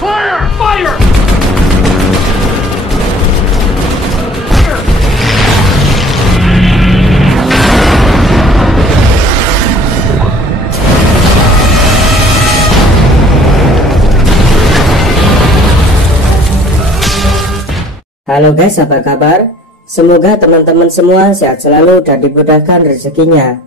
Fire! Fire! Halo guys, apa kabar? Semoga teman-teman semua sehat selalu dan dimudahkan rezekinya.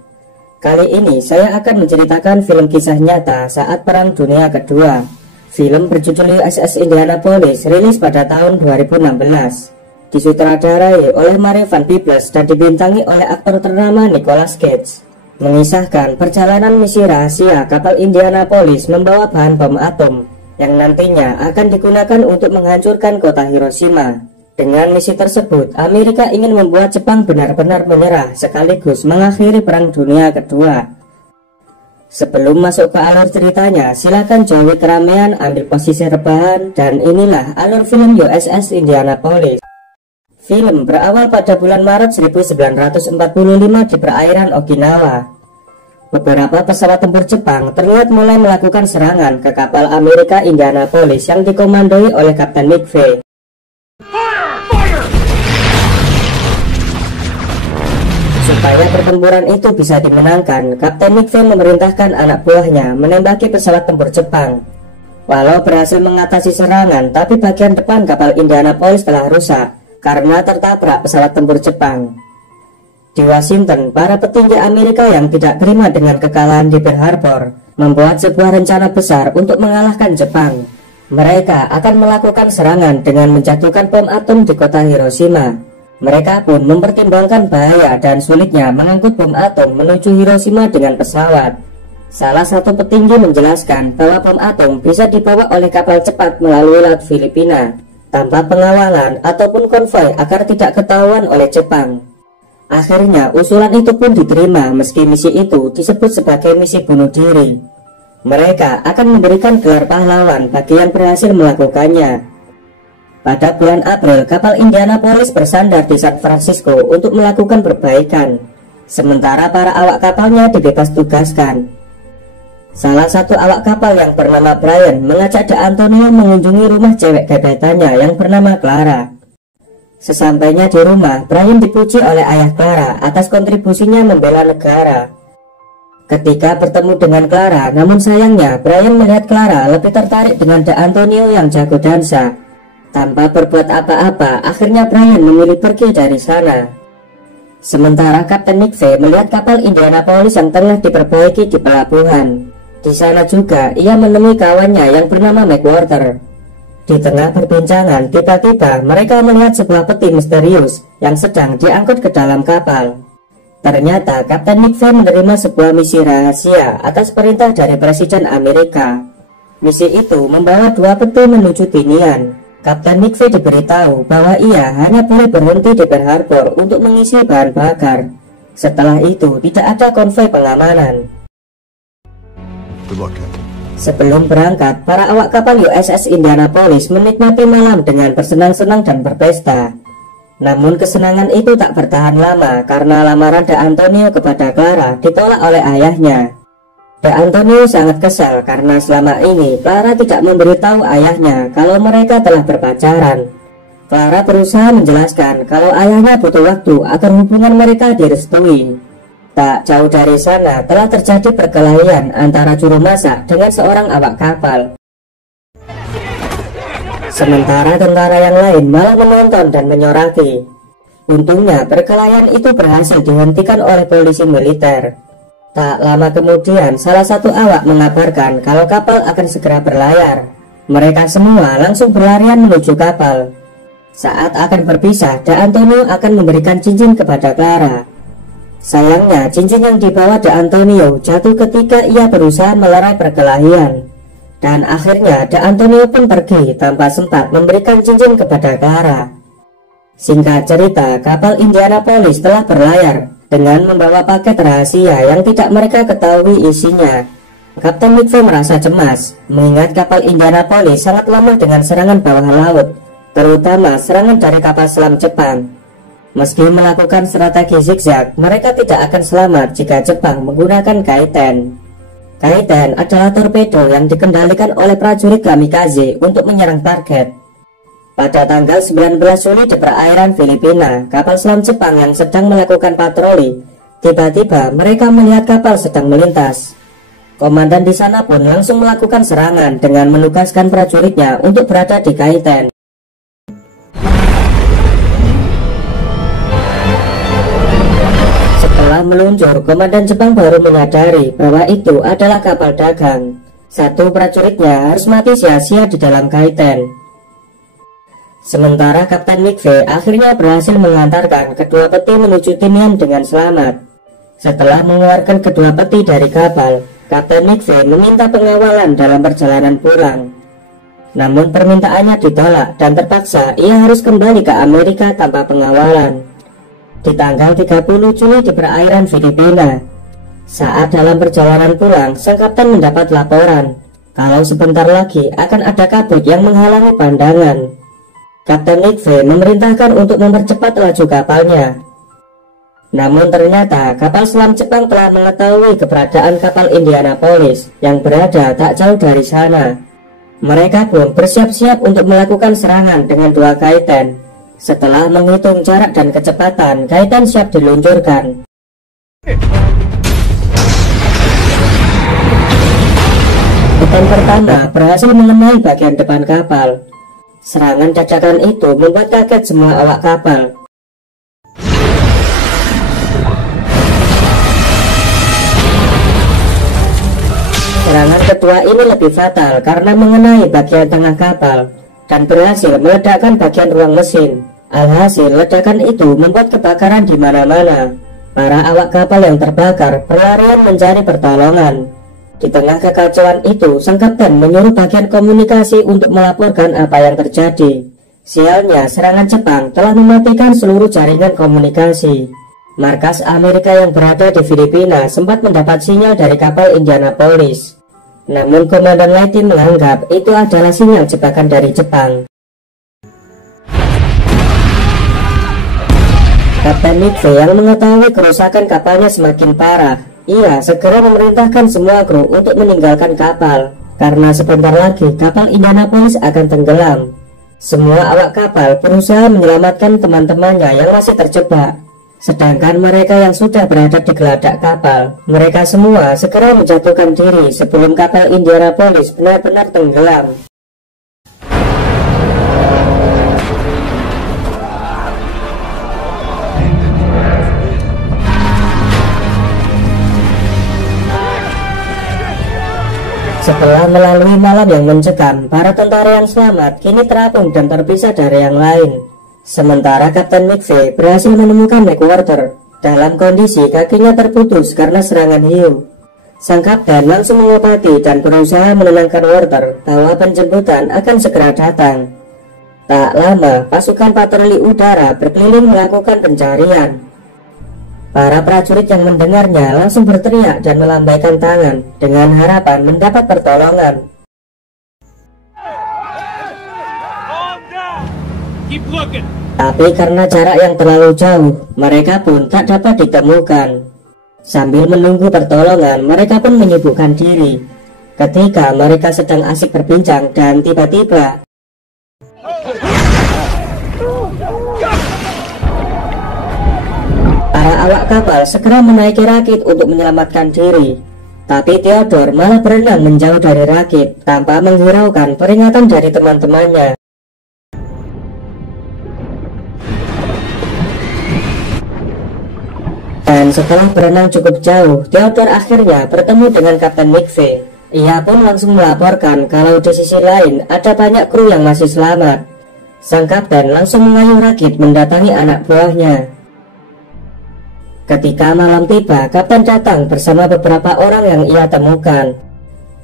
Kali ini saya akan menceritakan film kisah nyata saat Perang Dunia Kedua. Film berjudul USS Indianapolis rilis pada tahun 2016. Disutradarai oleh Mary Van Peebles dan dibintangi oleh aktor ternama Nicolas Cage. Mengisahkan perjalanan misi rahasia kapal Indianapolis membawa bahan bom atom yang nantinya akan digunakan untuk menghancurkan kota Hiroshima. Dengan misi tersebut, Amerika ingin membuat Jepang benar-benar menyerah sekaligus mengakhiri Perang Dunia Kedua. Sebelum masuk ke alur ceritanya, silakan jauhi keramaian, ambil posisi rebahan, dan inilah alur film USS Indianapolis. Film berawal pada bulan Maret 1945 di perairan Okinawa. Beberapa pesawat tempur Jepang terlihat mulai melakukan serangan ke kapal Amerika Indianapolis yang dikomandoi oleh Kapten McVeigh. Supaya pertempuran itu bisa dimenangkan, Kapten McVeigh memerintahkan anak buahnya menembaki pesawat tempur Jepang. Walau berhasil mengatasi serangan, tapi bagian depan kapal Indianapolis telah rusak karena tertabrak pesawat tempur Jepang. Di Washington, para petinggi Amerika yang tidak terima dengan kekalahan di Pearl Harbor membuat sebuah rencana besar untuk mengalahkan Jepang. Mereka akan melakukan serangan dengan menjatuhkan bom atom di kota Hiroshima. Mereka pun mempertimbangkan bahaya dan sulitnya mengangkut bom atom menuju Hiroshima dengan pesawat. Salah satu petinggi menjelaskan bahwa bom atom bisa dibawa oleh kapal cepat melalui laut Filipina tanpa pengawalan ataupun konvoi agar tidak ketahuan oleh Jepang. Akhirnya usulan itu pun diterima meski misi itu disebut sebagai misi bunuh diri. Mereka akan memberikan gelar pahlawan bagi yang berhasil melakukannya. Pada bulan April, kapal Indianapolis bersandar di San Francisco untuk melakukan perbaikan, sementara para awak kapalnya dibebas tugaskan. Salah satu awak kapal yang bernama Brian mengajak De Antonio mengunjungi rumah cewek gebetannya yang bernama Clara. Sesampainya di rumah, Brian dipuji oleh ayah Clara atas kontribusinya membela negara. Ketika bertemu dengan Clara, namun sayangnya Brian melihat Clara lebih tertarik dengan De Antonio yang jago dansa. Tanpa berbuat apa-apa, akhirnya Brian memilih pergi dari sana. Sementara Kapten McVeigh melihat kapal Indianapolis yang tengah diperbaiki di pelabuhan. Di sana juga ia menemui kawannya yang bernama McWhorter. Di tengah perbincangan, tiba-tiba mereka melihat sebuah peti misterius yang sedang diangkut ke dalam kapal. Ternyata Kapten McVeigh menerima sebuah misi rahasia atas perintah dari Presiden Amerika. Misi itu membawa dua peti menuju Tinian. Kapten McVeigh diberitahu bahwa ia hanya boleh berhenti di Pearl Harbor untuk mengisi bahan bakar. Setelah itu tidak ada konvoi pengamanan. Sebelum berangkat, para awak kapal USS Indianapolis menikmati malam dengan bersenang-senang dan berpesta. Namun kesenangan itu tak bertahan lama karena lamaran De Antonio kepada Clara ditolak oleh ayahnya. De Antonio sangat kesal karena selama ini Clara tidak memberitahu ayahnya kalau mereka telah berpacaran. Clara berusaha menjelaskan kalau ayahnya butuh waktu agar hubungan mereka direstui. Tak jauh dari sana telah terjadi perkelahian antara juru masak dengan seorang awak kapal. Sementara tentara yang lain malah menonton dan menyoraki. Untungnya perkelahian itu berhasil dihentikan oleh polisi militer. Tak lama kemudian, salah satu awak mengabarkan kalau kapal akan segera berlayar. Mereka semua langsung berlarian menuju kapal. Saat akan berpisah, De Antonio akan memberikan cincin kepada Clara. Sayangnya, cincin yang dibawa De Antonio jatuh ketika ia berusaha melerai perkelahian. Dan akhirnya, De Antonio pun pergi tanpa sempat memberikan cincin kepada Clara. Singkat cerita, kapal Indianapolis telah berlayar dengan membawa paket rahasia yang tidak mereka ketahui isinya. Kapten McVeigh merasa cemas, mengingat kapal Indianapolis sangat lemah dengan serangan bawah laut, terutama serangan dari kapal selam Jepang. Meski melakukan strategi zigzag, mereka tidak akan selamat jika Jepang menggunakan Kaiten. Kaiten adalah torpedo yang dikendalikan oleh prajurit kamikaze untuk menyerang target. Pada tanggal 19 Juli di perairan Filipina, kapal selam Jepang yang sedang melakukan patroli, tiba-tiba mereka melihat kapal sedang melintas. Komandan di sana pun langsung melakukan serangan dengan menugaskan prajuritnya untuk berada di Kaiten. Setelah meluncur, komandan Jepang baru menyadari bahwa itu adalah kapal dagang. Satu prajuritnya harus mati sia-sia di dalam Kaiten. Sementara Kapten McVeigh akhirnya berhasil mengantarkan kedua peti menuju Tinian dengan selamat. Setelah mengeluarkan kedua peti dari kapal, Kapten McVeigh meminta pengawalan dalam perjalanan pulang. Namun permintaannya ditolak dan terpaksa ia harus kembali ke Amerika tanpa pengawalan. Di tanggal 30 Juli di perairan Filipina, saat dalam perjalanan pulang, sang kapten mendapat laporan kalau sebentar lagi akan ada kabut yang menghalangi pandangan. Kapten McVeigh memerintahkan untuk mempercepat laju kapalnya. Namun ternyata kapal selam Jepang telah mengetahui keberadaan kapal Indianapolis yang berada tak jauh dari sana. Mereka pun bersiap-siap untuk melakukan serangan dengan dua Kaiten. Setelah menghitung jarak dan kecepatan, Kaiten siap diluncurkan. Kaiten pertama berhasil mengenai bagian depan kapal. Serangan dadakan itu membuat kaget semua awak kapal. Serangan kedua ini lebih fatal karena mengenai bagian tengah kapal dan berhasil meledakkan bagian ruang mesin. Alhasil, ledakan itu membuat kebakaran di mana-mana. Para awak kapal yang terbakar berlarian mencari pertolongan. Di tengah kekacauan itu, sang kapten menyuruh bagian komunikasi untuk melaporkan apa yang terjadi. Sialnya, serangan Jepang telah mematikan seluruh jaringan komunikasi. Markas Amerika yang berada di Filipina sempat mendapat sinyal dari kapal Indianapolis. Namun Komandan Leighty menganggap itu adalah sinyal jebakan dari Jepang. Kapten McVeigh yang mengetahui kerusakan kapalnya semakin parah. Ia segera memerintahkan semua kru untuk meninggalkan kapal, karena sebentar lagi kapal Indianapolis akan tenggelam. Semua awak kapal berusaha menyelamatkan teman-temannya yang masih terjebak. Sedangkan mereka yang sudah berada di geladak kapal, mereka semua segera menjatuhkan diri sebelum kapal Indianapolis benar-benar tenggelam. Setelah melalui malam yang mencekam, para tentara yang selamat kini terapung dan terpisah dari yang lain. Sementara Kapten McVeigh berhasil menemukan McWhorter dalam kondisi kakinya terputus karena serangan hiu. Sang kapten langsung mengobati dan berusaha menenangkan Worter bahwa penjemputan akan segera datang. Tak lama, pasukan patroli udara berkeliling melakukan pencarian. Para prajurit yang mendengarnya langsung berteriak dan melambaikan tangan dengan harapan mendapat pertolongan. Tapi karena jarak yang terlalu jauh, mereka pun tak dapat ditemukan. Sambil menunggu pertolongan, mereka pun menyibukkan diri. Ketika mereka sedang asik berbincang dan tiba-tiba para awak kapal segera menaiki rakit untuk menyelamatkan diri. Tapi Theodore malah berenang menjauh dari rakit tanpa menghiraukan peringatan dari teman-temannya. Dan setelah berenang cukup jauh, Theodore akhirnya bertemu dengan Kapten McVeigh. Ia pun langsung melaporkan kalau di sisi lain ada banyak kru yang masih selamat. Sang kapten langsung mengayuh rakit mendatangi anak buahnya. Ketika malam tiba, kapten datang bersama beberapa orang yang ia temukan.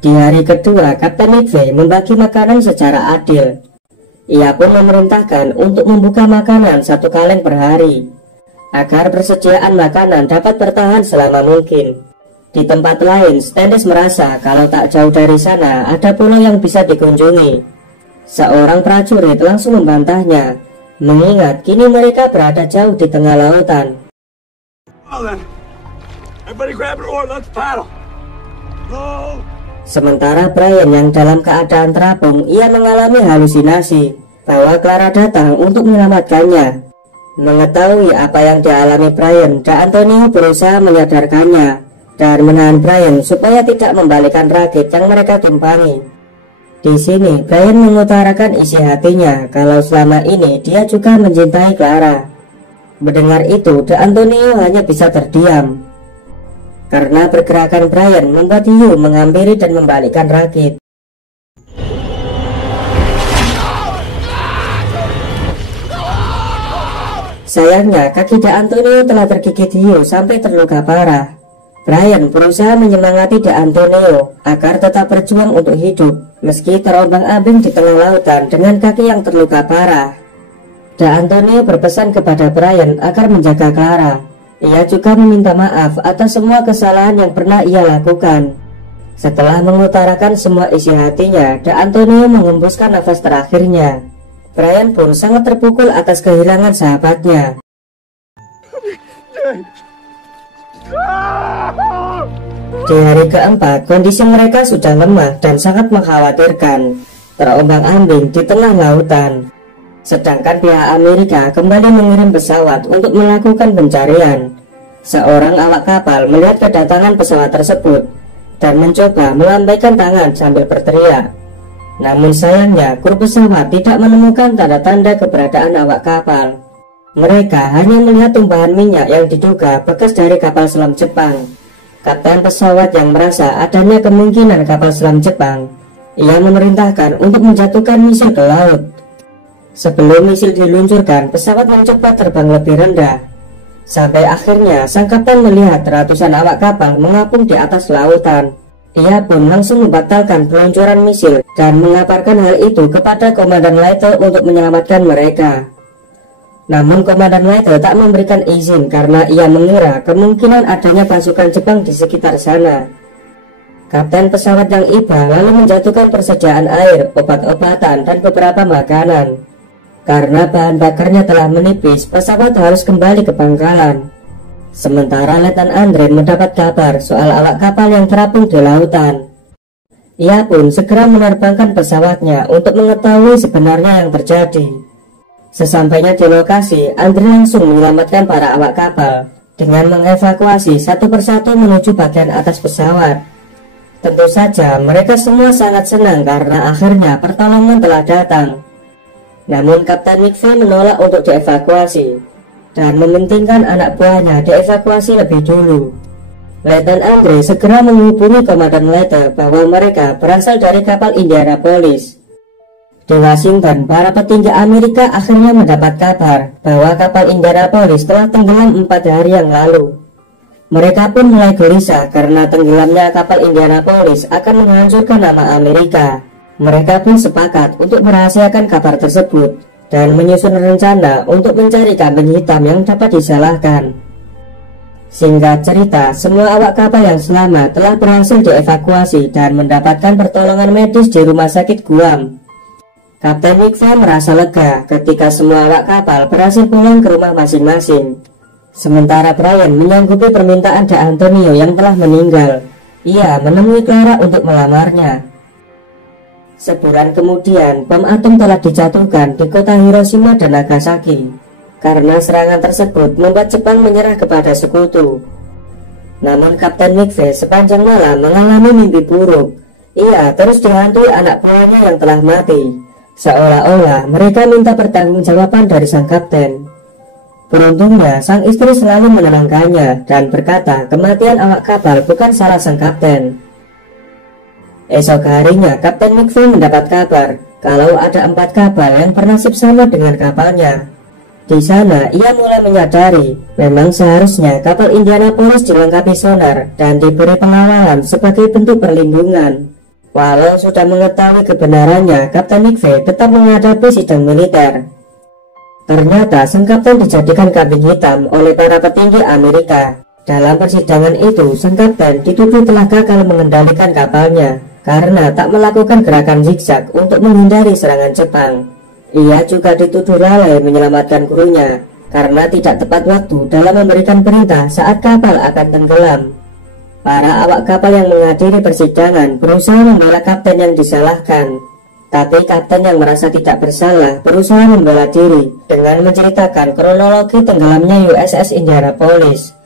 Di hari kedua, Kapten McVeigh membagi makanan secara adil. Ia pun memerintahkan untuk membuka makanan satu kaleng per hari, agar persediaan makanan dapat bertahan selama mungkin. Di tempat lain, Stannis merasa kalau tak jauh dari sana ada pulau yang bisa dikunjungi. Seorang prajurit langsung membantahnya, mengingat kini mereka berada jauh di tengah lautan. Sementara Brian yang dalam keadaan terapung, ia mengalami halusinasi bahwa Clara datang untuk menyelamatkannya. Mengetahui apa yang dialami Brian, Da Antonio berusaha menyadarkannya dan menahan Brian supaya tidak membalikkan rakit yang mereka tumpangi. Di sini Brian mengutarakan isi hatinya kalau selama ini dia juga mencintai Clara. Mendengar itu, Da Antonio hanya bisa terdiam karena pergerakan Brian membuat hiu menghampiri dan membalikkan rakit. Sayangnya kaki Da Antonio telah tergigit hiu sampai terluka parah. Brian berusaha menyemangati Da Antonio agar tetap berjuang untuk hidup meski terombang-ambing di tengah lautan dengan kaki yang terluka parah. Da Antonio berpesan kepada Brian agar menjaga Clara. Ia juga meminta maaf atas semua kesalahan yang pernah ia lakukan. Setelah mengutarakan semua isi hatinya, Da Antonio mengembuskan nafas terakhirnya. Brian pun sangat terpukul atas kehilangan sahabatnya. Di hari keempat, kondisi mereka sudah lemah dan sangat mengkhawatirkan, terombang-ambing di tengah lautan. Sedangkan pihak Amerika kembali mengirim pesawat untuk melakukan pencarian. Seorang awak kapal melihat kedatangan pesawat tersebut dan mencoba melambaikan tangan sambil berteriak. Namun sayangnya kru pesawat tidak menemukan tanda-tanda keberadaan awak kapal. Mereka hanya melihat tumpahan minyak yang diduga bekas dari kapal selam Jepang. Kapten pesawat yang merasa adanya kemungkinan kapal selam Jepang, ia memerintahkan untuk menjatuhkan misil ke laut. Sebelum misil diluncurkan, pesawat mencoba terbang lebih rendah. Sampai akhirnya sang kapten melihat ratusan awak kapal mengapung di atas lautan. Ia pun langsung membatalkan peluncuran misil dan mengabarkan hal itu kepada Komandan Lytle untuk menyelamatkan mereka. Namun Komandan Lytle tak memberikan izin karena ia mengira kemungkinan adanya pasukan Jepang di sekitar sana. Kapten pesawat yang iba lalu menjatuhkan persediaan air, obat-obatan, dan beberapa makanan. Karena bahan bakarnya telah menipis, pesawat harus kembali ke pangkalan. Sementara Letnan Andre mendapat kabar soal awak kapal yang terapung di lautan. Ia pun segera menerbangkan pesawatnya untuk mengetahui sebenarnya yang terjadi. Sesampainya di lokasi, Andre langsung menyelamatkan para awak kapal dengan mengevakuasi satu persatu menuju bagian atas pesawat. Tentu saja mereka semua sangat senang karena akhirnya pertolongan telah datang. Namun Kapten McVeigh menolak untuk dievakuasi dan mementingkan anak buahnya dievakuasi lebih dulu. Letnan Andre segera menghubungi Komandan Lytle bahwa mereka berasal dari kapal Indianapolis. Di Washington, para petinggi Amerika akhirnya mendapat kabar bahwa kapal Indianapolis telah tenggelam 4 hari yang lalu. Mereka pun mulai gelisah karena tenggelamnya kapal Indianapolis akan menghancurkan nama Amerika. Mereka pun sepakat untuk merahasiakan kabar tersebut dan menyusun rencana untuk mencari kambing hitam yang dapat disalahkan. Singkat cerita, semua awak kapal yang selamat telah berhasil dievakuasi dan mendapatkan pertolongan medis di rumah sakit Guam. Kapten McVeigh merasa lega ketika semua awak kapal berhasil pulang ke rumah masing-masing. Sementara Brian menyanggupi permintaan Da Antonio yang telah meninggal. Ia menemui Clara untuk melamarnya. Sebulan kemudian, bom atom telah dijatuhkan di kota Hiroshima dan Nagasaki. Karena serangan tersebut membuat Jepang menyerah kepada sekutu. Namun Kapten McVeigh sepanjang malam mengalami mimpi buruk. Ia terus dihantui anak buahnya yang telah mati. Seolah-olah mereka minta pertanggungjawaban dari sang kapten. Beruntungnya sang istri selalu menenangkannya dan berkata kematian awak kapal bukan salah sang kapten. Esok harinya Kapten McVeigh mendapat kabar kalau ada 4 kapal yang bernasib sama dengan kapalnya. Di sana ia mulai menyadari memang seharusnya kapal Indianapolis dilengkapi sonar dan diberi pengawalan sebagai bentuk perlindungan. Walau sudah mengetahui kebenarannya, Kapten McVeigh tetap menghadapi sidang militer. Ternyata sang kapten dijadikan kambing hitam oleh para petinggi Amerika. Dalam persidangan itu, sang kapten dituduh telah gagal mengendalikan kapalnya karena tak melakukan gerakan zigzag untuk menghindari serangan Jepang. Ia juga dituduh lalai menyelamatkan krunya karena tidak tepat waktu dalam memberikan perintah saat kapal akan tenggelam. Para awak kapal yang menghadiri persidangan berusaha membela kapten yang disalahkan. Tapi kapten yang merasa tidak bersalah berusaha membela diri dengan menceritakan kronologi tenggelamnya USS Indianapolis.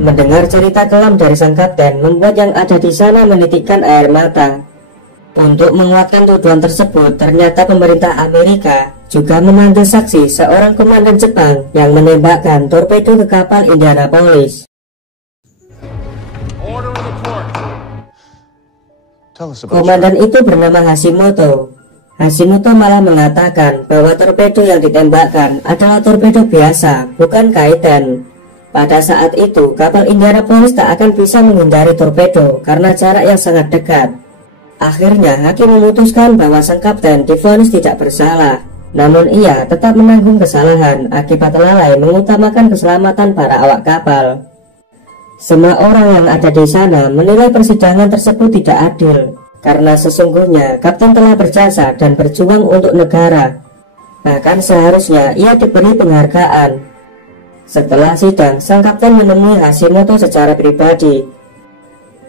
Mendengar cerita kelam dari sang kapten membuat yang ada di sana menitikkan air mata. Untuk menguatkan tuduhan tersebut, ternyata pemerintah Amerika juga memanggil saksi seorang komandan Jepang yang menembakkan torpedo ke kapal Indianapolis. Komandan itu bernama Hashimoto. Hashimoto malah mengatakan bahwa torpedo yang ditembakkan adalah torpedo biasa, bukan kaiten. Pada saat itu, kapal Indianapolis tak akan bisa menghindari torpedo karena jarak yang sangat dekat. Akhirnya, hakim memutuskan bahwa sang kapten divonis tidak bersalah. Namun ia tetap menanggung kesalahan akibat lalai mengutamakan keselamatan para awak kapal. Semua orang yang ada di sana menilai persidangan tersebut tidak adil, karena sesungguhnya kapten telah berjasa dan berjuang untuk negara. Bahkan seharusnya ia diberi penghargaan. Setelah sidang, sang kapten menemui Hashimoto secara pribadi.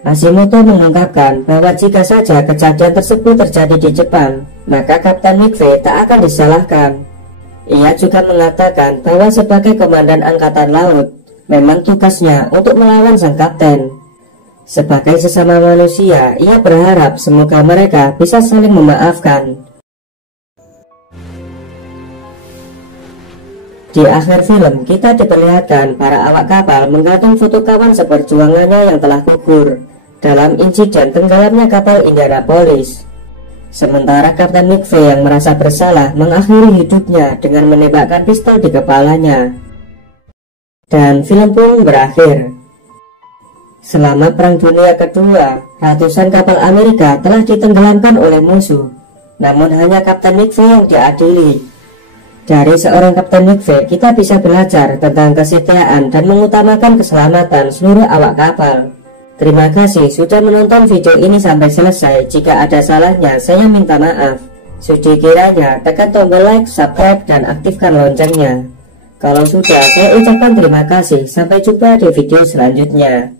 Hashimoto mengungkapkan bahwa jika saja kejadian tersebut terjadi di Jepang, maka Kapten McVeigh tak akan disalahkan. Ia juga mengatakan bahwa sebagai komandan angkatan laut, memang tugasnya untuk melawan sang kapten. Sebagai sesama manusia, ia berharap semoga mereka bisa saling memaafkan. Di akhir film, kita diperlihatkan para awak kapal menggantung foto kawan seperjuangannya yang telah gugur dalam insiden tenggelamnya kapal Indianapolis. Sementara Kapten McVeigh yang merasa bersalah mengakhiri hidupnya dengan menembakkan pistol di kepalanya. Dan film pun berakhir. Selama Perang Dunia Kedua, ratusan kapal Amerika telah ditenggelamkan oleh musuh. Namun hanya Kapten McVeigh yang diadili. Dari seorang Kapten McVeigh, kita bisa belajar tentang kesetiaan dan mengutamakan keselamatan seluruh awak kapal. Terima kasih sudah menonton video ini sampai selesai. Jika ada salahnya, saya minta maaf. Sudi kiranya tekan tombol like, subscribe, dan aktifkan loncengnya. Kalau sudah, saya ucapkan terima kasih. Sampai jumpa di video selanjutnya.